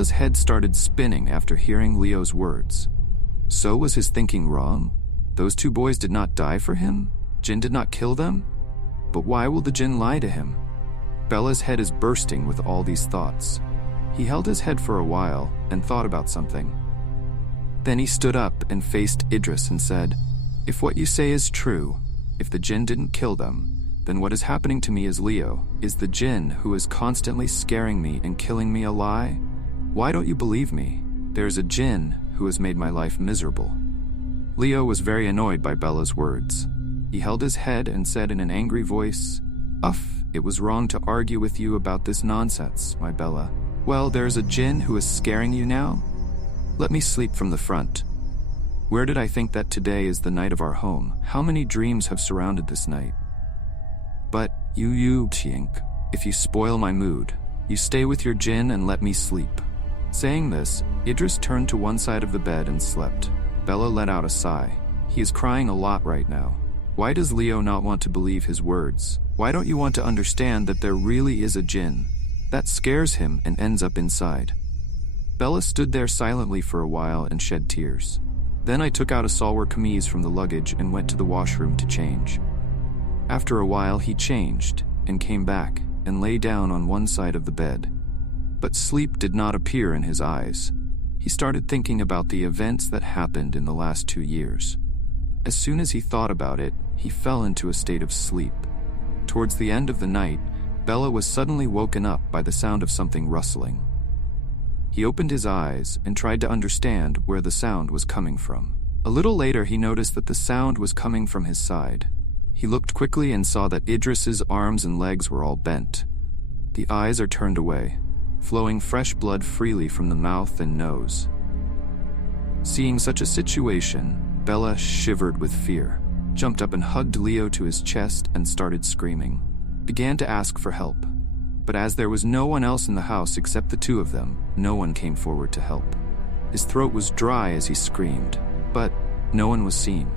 Bella's head started spinning after hearing Leo's words. So was his thinking wrong? Those two boys did not die for him? Jinn did not kill them? But why will the Jinn lie to him? Bella's head is bursting with all these thoughts. He held his head for a while and thought about something. Then he stood up and faced Idris and said, "If what you say is true, if the Jinn didn't kill them, then what is happening to me is Leo, is the Jinn who is constantly scaring me and killing me a lie? Why don't you believe me? There is a Jinn who has made my life miserable." Leo was very annoyed by Bella's words. He held his head and said in an angry voice, It was wrong to argue with you about this nonsense, my Bella. Well, there is a Jinn who is scaring you now? Let me sleep from the front. Where did I think that today is the night of our home? How many dreams have surrounded this night? But you, Tink, if you spoil my mood, you stay with your Jinn and let me sleep. Saying this, Idris turned to one side of the bed and slept. Bella let out a sigh. He is crying a lot right now. Why does Leo not want to believe his words? Why don't you want to understand that there really is a Jinn? That scares him and ends up inside. Bella stood there silently for a while and shed tears. Then I took out a salwar kameez from the luggage and went to the washroom to change. After a while he changed and came back and lay down on one side of the bed. But sleep did not appear in his eyes. He started thinking about the events that happened in the last 2 years. As soon as he thought about it, he fell into a state of sleep. Towards the end of the night, Bella was suddenly woken up by the sound of something rustling. He opened his eyes and tried to understand where the sound was coming from. A little later he noticed that the sound was coming from his side. He looked quickly and saw that Idris's arms and legs were all bent. The eyes are turned away, flowing fresh blood freely from the mouth and nose. Seeing such a situation, Bella shivered with fear, jumped up and hugged Leo to his chest and started screaming. Began to ask for help. But as there was no one else in the house except the two of them, no one came forward to help. His throat was dry as he screamed, but no one was seen.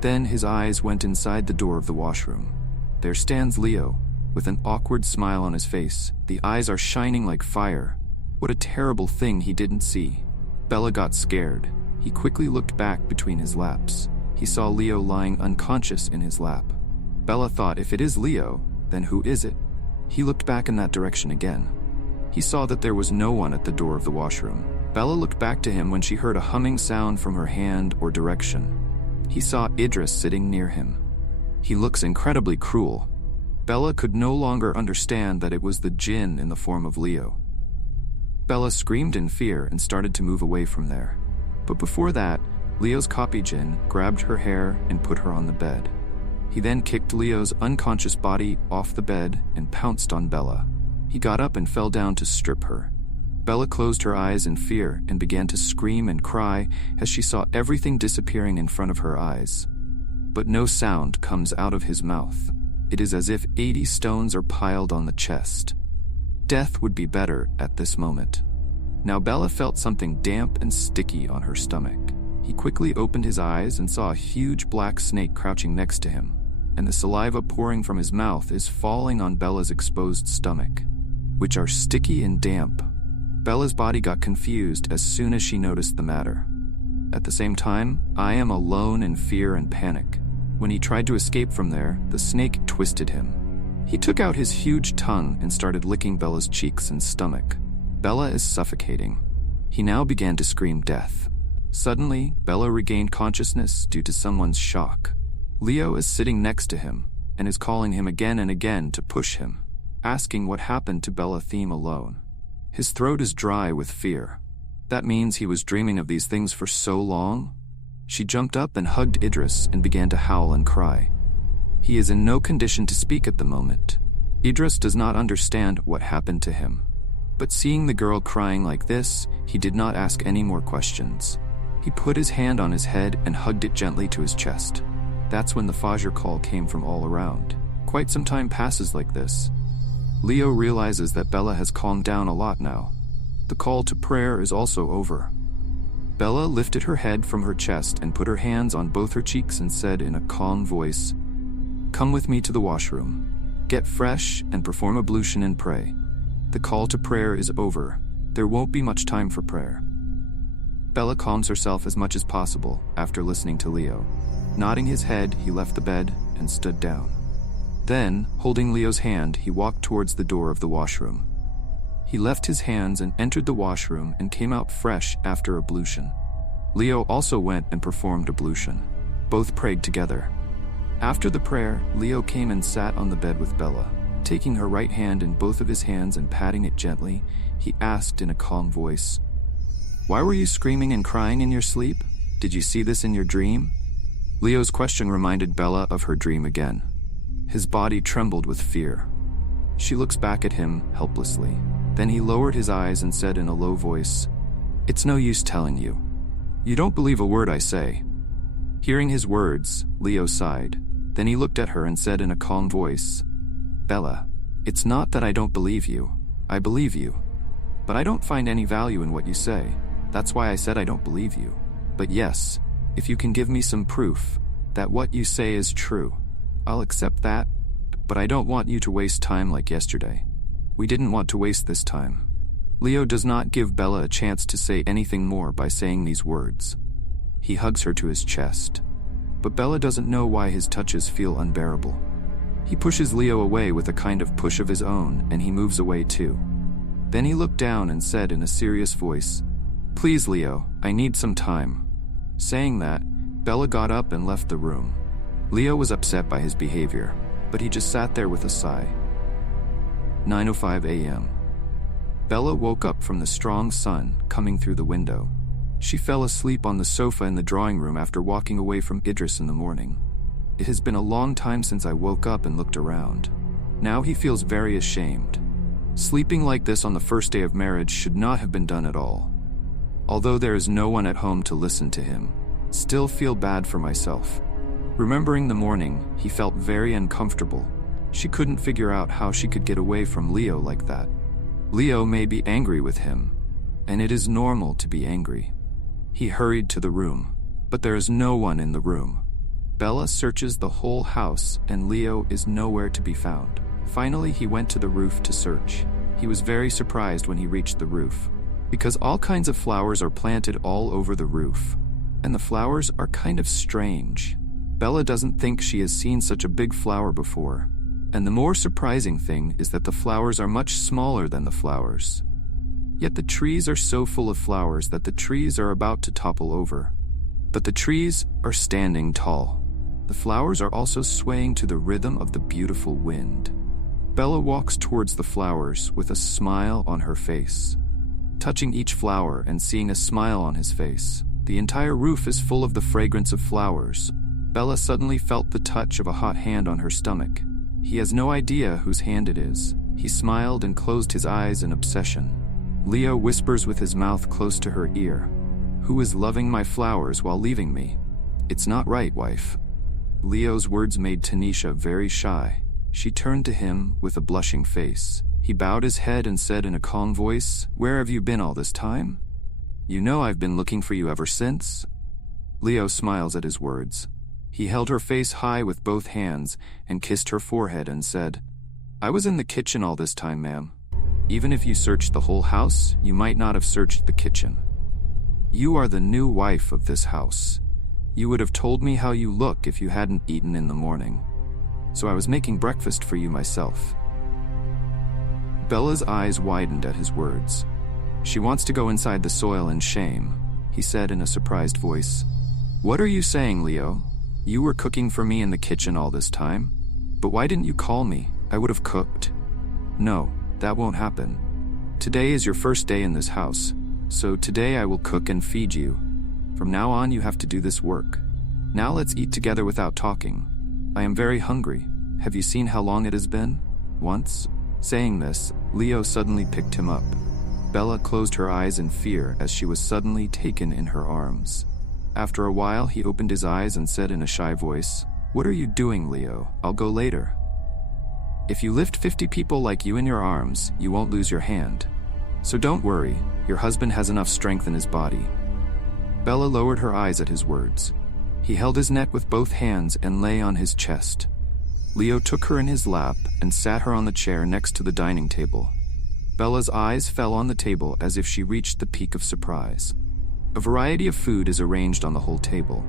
Then his eyes went inside the door of the washroom. There stands Leo, with an awkward smile on his face. The eyes are shining like fire. What a terrible thing he didn't see. Bella got scared. He quickly looked back between his laps. He saw Leo lying unconscious in his lap. Bella thought, if it is Leo, then who is it? He looked back in that direction again. He saw that there was no one at the door of the washroom. Bella looked back to him when she heard a humming sound from her hand or direction. He saw Idris sitting near him. He looks incredibly cruel. Bella could no longer understand that it was the Jinn in the form of Leo. Bella screamed in fear and started to move away from there. But before that, Leo's copy Jinn grabbed her hair and put her on the bed. He then kicked Leo's unconscious body off the bed and pounced on Bella. He got up and fell down to strip her. Bella closed her eyes in fear and began to scream and cry as she saw everything disappearing in front of her eyes. But no sound comes out of his mouth. It is as if 80 stones are piled on the chest. Death would be better at this moment. Now Bella felt something damp and sticky on her stomach. He quickly opened his eyes and saw a huge black snake crouching next to him, and the saliva pouring from his mouth is falling on Bella's exposed stomach, which are sticky and damp. Bella's body got confused as soon as she noticed the matter. At the same time, I am alone in fear and panic. When he tried to escape from there, the snake twisted him. He took out his huge tongue and started licking Bella's cheeks and stomach. Bella is suffocating. He now began to scream death. Suddenly, Bella regained consciousness due to someone's shock. Leo is sitting next to him and is calling him again and again to push him, asking what happened to Bella Theme alone. His throat is dry with fear. That means he was dreaming of these things for so long? She jumped up and hugged Idris and began to howl and cry. He is in no condition to speak at the moment. Idris does not understand what happened to him. But seeing the girl crying like this, he did not ask any more questions. He put his hand on his head and hugged it gently to his chest. That's when the Fajr call came from all around. Quite some time passes like this. Leo realizes that Bella has calmed down a lot now. The call to prayer is also over. Bella lifted her head from her chest and put her hands on both her cheeks and said in a calm voice, "Come with me to the washroom. Get fresh and perform ablution and pray. The call to prayer is over. There won't be much time for prayer. Bella calms herself as much as possible after listening to Leo. Nodding his head, he left the bed and stood down. Then, holding Leo's hand, he walked towards the door of the washroom. He left his hands and entered the washroom and came out fresh after ablution. Leo also went and performed ablution. Both prayed together. After the prayer, Leo came and sat on the bed with Bella. Taking her right hand in both of his hands and patting it gently, he asked in a calm voice, "Why were you screaming and crying in your sleep? Did you see this in your dream?" Leo's question reminded Bella of her dream again. His body trembled with fear. She looks back at him helplessly. Then he lowered his eyes and said in a low voice, "It's no use telling you. You don't believe a word I say." Hearing his words, Leo sighed. Then he looked at her and said in a calm voice, "Bella, it's not that I don't believe you. I believe you. But I don't find any value in what you say. That's why I said I don't believe you. But yes, if you can give me some proof that what you say is true, I'll accept that. But I don't want you to waste time like yesterday. We didn't want to waste this time." Leo does not give Bella a chance to say anything more by saying these words. He hugs her to his chest. But Bella doesn't know why his touches feel unbearable. He pushes Leo away with a kind of push of his own, and he moves away too. Then he looked down and said in a serious voice, "Please, Leo, I need some time." Saying that, Bella got up and left the room. Leo was upset by his behavior, but he just sat there with a sigh. 9:05 a.m. Bella woke up from the strong sun coming through the window. She fell asleep on the sofa in the drawing room after walking away from Idris in the morning. "It has been a long time since I woke up and looked around." Now he feels very ashamed. Sleeping like this on the first day of marriage should not have been done at all. Although there is no one at home to listen to him, still feel bad for myself. Remembering the morning, he felt very uncomfortable. She couldn't figure out how she could get away from Leo like that. Leo may be angry with him, and it is normal to be angry. He hurried to the room, but there is no one in the room. Bella searches the whole house, and Leo is nowhere to be found. Finally, he went to the roof to search. He was very surprised when he reached the roof, because all kinds of flowers are planted all over the roof, and the flowers are kind of strange. Bella doesn't think she has seen such a big flower before, and the more surprising thing is that the flowers are much smaller than the flowers. Yet the trees are so full of flowers that the trees are about to topple over. But the trees are standing tall. The flowers are also swaying to the rhythm of the beautiful wind. Bella walks towards the flowers with a smile on her face. Touching each flower and seeing a smile on his face, the entire roof is full of the fragrance of flowers. Bella suddenly felt the touch of a hot hand on her stomach. He has no idea whose hand it is. He smiled and closed his eyes in obsession. Leo whispers with his mouth close to her ear, "Who is loving my flowers while leaving me? It's not right, wife." Leo's words made Tanisha very shy. She turned to him with a blushing face. He bowed his head and said in a calm voice, "Where have you been all this time? You know I've been looking for you ever since." Leo smiles at his words. He held her face high with both hands and kissed her forehead and said, "I was in the kitchen all this time, ma'am. Even if you searched the whole house, you might not have searched the kitchen. You are the new wife of this house. You would have told me how you look if you hadn't eaten in the morning. So I was making breakfast for you myself." Bella's eyes widened at his words. "She wants to go inside the soil in shame," he said in a surprised voice. "What are you saying, Leo? You were cooking for me in the kitchen all this time? But why didn't you call me? I would have cooked." "No, that won't happen. Today is your first day in this house, so today I will cook and feed you. From now on you have to do this work. Now let's eat together without talking. I am very hungry. Have you seen how long it has been? Once?" Saying this, Leo suddenly picked him up. Bella closed her eyes in fear as she was suddenly taken in her arms. After a while, he opened his eyes and said in a shy voice, "What are you doing, Leo? I'll go later. If you lift 50 people like you in your arms, you won't lose your hand. So don't worry, your husband has enough strength in his body." Bella lowered her eyes at his words. He held his neck with both hands and lay on his chest. Leo took her in his lap and sat her on the chair next to the dining table. Bella's eyes fell on the table as if she reached the peak of surprise. A variety of food is arranged on the whole table,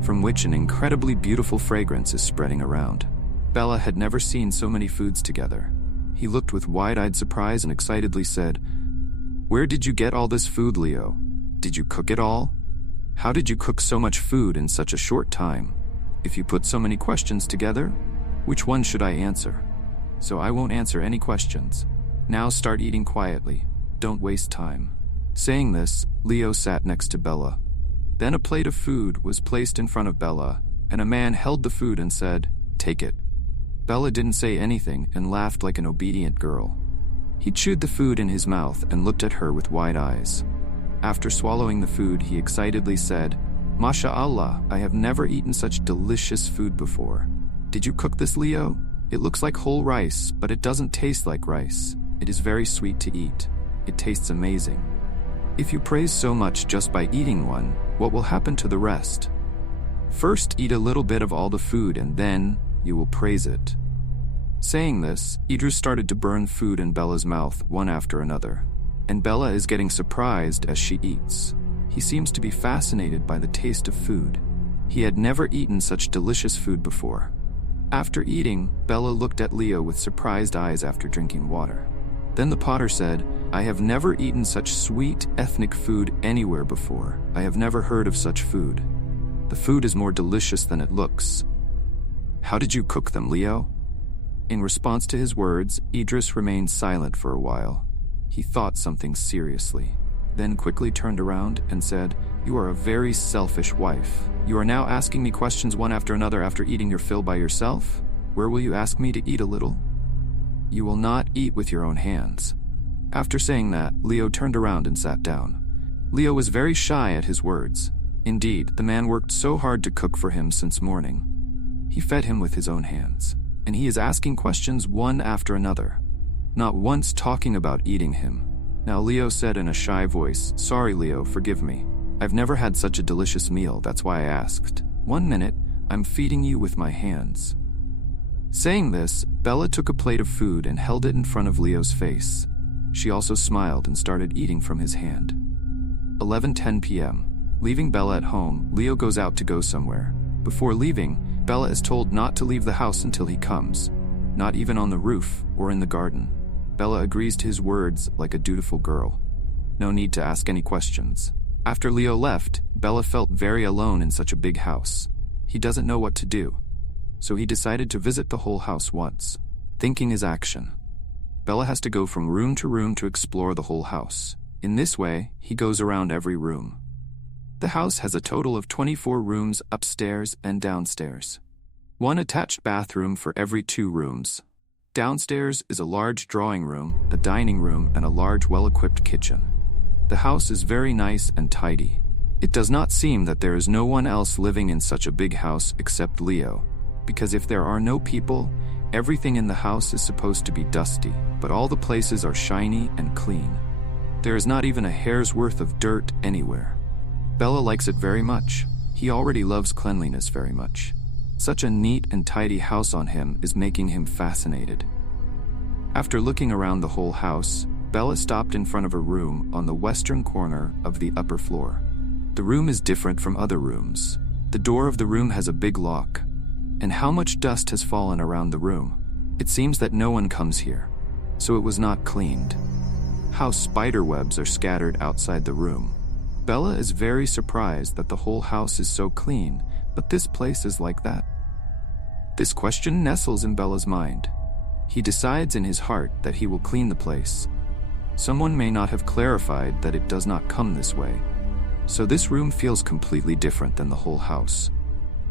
from which an incredibly beautiful fragrance is spreading around. Bella had never seen so many foods together. He looked with wide-eyed surprise and excitedly said, "Where did you get all this food, Leo? Did you cook it all? How did you cook so much food in such a short time? If you put so many questions together, which one should I answer? So I won't answer any questions. Now start eating quietly. Don't waste time." Saying this, Leo sat next to Bella. Then a plate of food was placed in front of Bella, and a man held the food and said, "Take it." Bella didn't say anything and laughed like an obedient girl. He chewed the food in his mouth and looked at her with wide eyes. After swallowing the food, he excitedly said, "MashaAllah, I have never eaten such delicious food before. Did you cook this, Leo? It looks like whole rice, but it doesn't taste like rice. It is very sweet to eat. It tastes amazing. If you praise so much just by eating one, what will happen to the rest? First, eat a little bit of all the food and then you will praise it." Saying this, Idris started to burn food in Bella's mouth one after another, and Bella is getting surprised as she eats. He seems to be fascinated by the taste of food. He had never eaten such delicious food before. After eating, Bella looked at Leo with surprised eyes after drinking water. Then the potter said, "I have never eaten such sweet, ethnic food anywhere before. I have never heard of such food. The food is more delicious than it looks. How did you cook them, Leo?" In response to his words, Idris remained silent for a while. He thought something seriously, then quickly turned around and said, "You are a very selfish wife. You are now asking me questions one after another after eating your fill by yourself? Where will you ask me to eat a little? You will not eat with your own hands." After saying that, Leo turned around and sat down. Leo was very shy at his words. Indeed, the man worked so hard to cook for him since morning. He fed him with his own hands, and he is asking questions one after another, not once talking about eating him. Now Leo said in a shy voice, "Sorry, Leo, forgive me. I've never had such a delicious meal, that's why I asked. 1 minute, I'm feeding you with my hands." Saying this, Bella took a plate of food and held it in front of Leo's face. She also smiled and started eating from his hand. 11:10 p.m. Leaving Bella at home, Leo goes out to go somewhere. Before leaving, Bella is told not to leave the house until he comes, not even on the roof or in the garden. Bella agrees to his words like a dutiful girl. No need to ask any questions. After Leo left, Bella felt very alone in such a big house. He doesn't know what to do, so he decided to visit the whole house once. Thinking is action. Bella has to go from room to room to explore the whole house. In this way, he goes around every room. The house has a total of 24 rooms upstairs and downstairs. 1 attached bathroom for every 2 rooms. Downstairs is a large drawing room, a dining room, and a large well-equipped kitchen. The house is very nice and tidy. It does not seem that there is no one else living in such a big house except Leo, because if there are no people, everything in the house is supposed to be dusty, but all the places are shiny and clean. There is not even a hair's worth of dirt anywhere. Bella likes it very much. He already loves cleanliness very much. Such a neat and tidy house on him is making him fascinated. After looking around the whole house, Bella stopped in front of a room on the western corner of the upper floor. The room is different from other rooms. The door of the room has a big lock. And how much dust has fallen around the room. It seems that no one comes here, so it was not cleaned. How spider webs are scattered outside the room. Bella is very surprised that the whole house is so clean, but this place is like that. This question nestles in Bella's mind. He decides in his heart that he will clean the place. Someone may not have clarified that it does not come this way, so this room feels completely different than the whole house.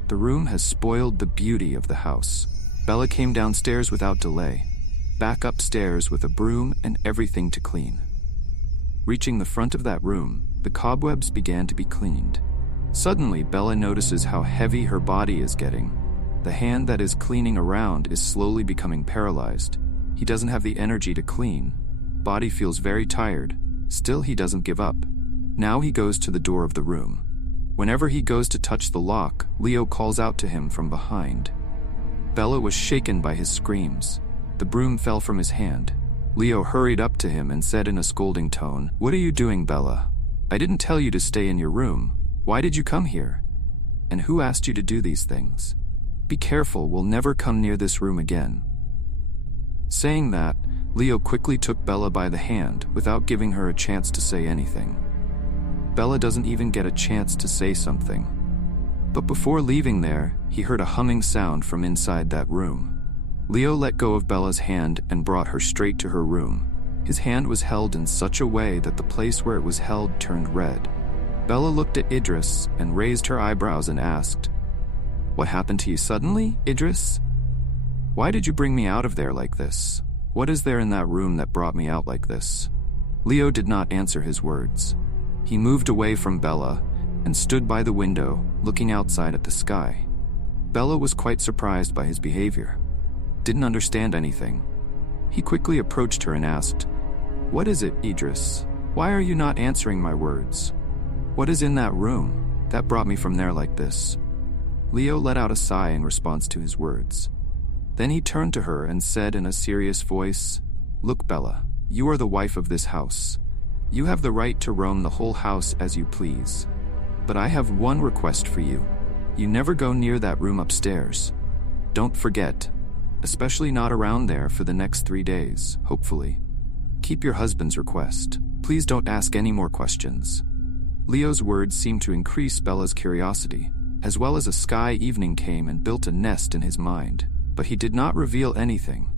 The room has spoiled the beauty of the house. Bella came downstairs without delay, back upstairs with a broom and everything to clean. Reaching the front of that room, the cobwebs began to be cleaned. Suddenly, Bella notices how heavy her body is getting. The hand that is cleaning around is slowly becoming paralyzed. He doesn't have the energy to clean. Body feels very tired. Still, he doesn't give up. Now he goes to the door of the room. Whenever he goes to touch the lock, Leo calls out to him from behind. Bella was shaken by his screams. The broom fell from his hand. Leo hurried up to him and said in a scolding tone, "What are you doing, Bella? I didn't tell you to stay in your room. Why did you come here? And who asked you to do these things? Be careful, we'll never come near this room again." Saying that, Leo quickly took Bella by the hand without giving her a chance to say anything. Bella doesn't even get a chance to say something. But before leaving there, he heard a humming sound from inside that room. Leo let go of Bella's hand and brought her straight to her room. His hand was held in such a way that the place where it was held turned red. Bella looked at Idris and raised her eyebrows and asked, "What happened to you suddenly, Idris? Why did you bring me out of there like this? What is there in that room that brought me out like this?" Leo did not answer his words. He moved away from Bella and stood by the window, looking outside at the sky. Bella was quite surprised by his behavior. Didn't understand anything. He quickly approached her and asked, "What is it, Idris? Why are you not answering my words? What is in that room that brought me from there like this?" Leo let out a sigh in response to his words. Then he turned to her and said in a serious voice, "Look, Bella, you are the wife of this house. You have the right to roam the whole house as you please. But I have one request for you. You never go near that room upstairs. Don't forget, especially not around there for the next 3 days, hopefully. Keep your husband's request. Please don't ask any more questions." Leo's words seemed to increase Bella's curiosity, as well as a sky evening came and built a nest in his mind, but he did not reveal anything.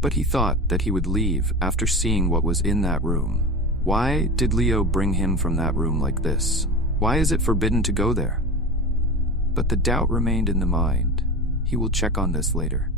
But he thought that he would leave after seeing what was in that room. Why did Leo bring him from that room like this? Why is it forbidden to go there? But the doubt remained in the mind. He will check on this later.